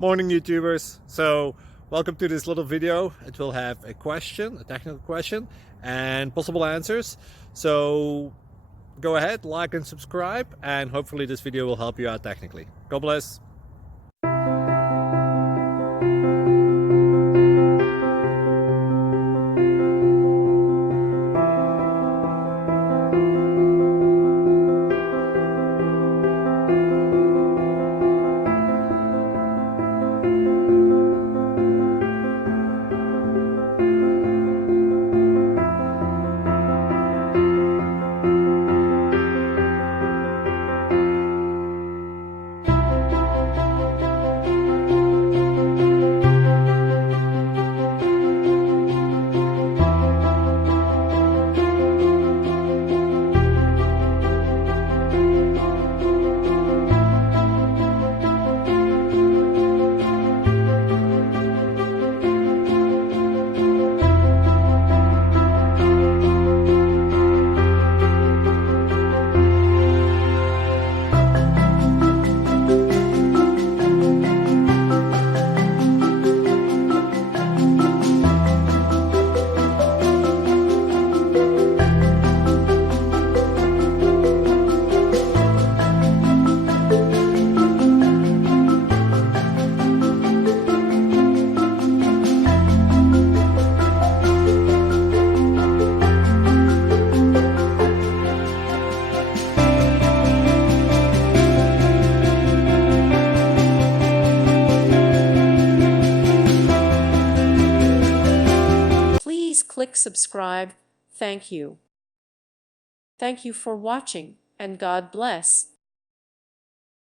Morning YouTubers. So welcome to this little video. It will have a question, a technical question, and possible answers. So go ahead, like and subscribe, and hopefully this video will help you out technically. God bless. Please click subscribe. Thank you. Thank you for watching, and God bless.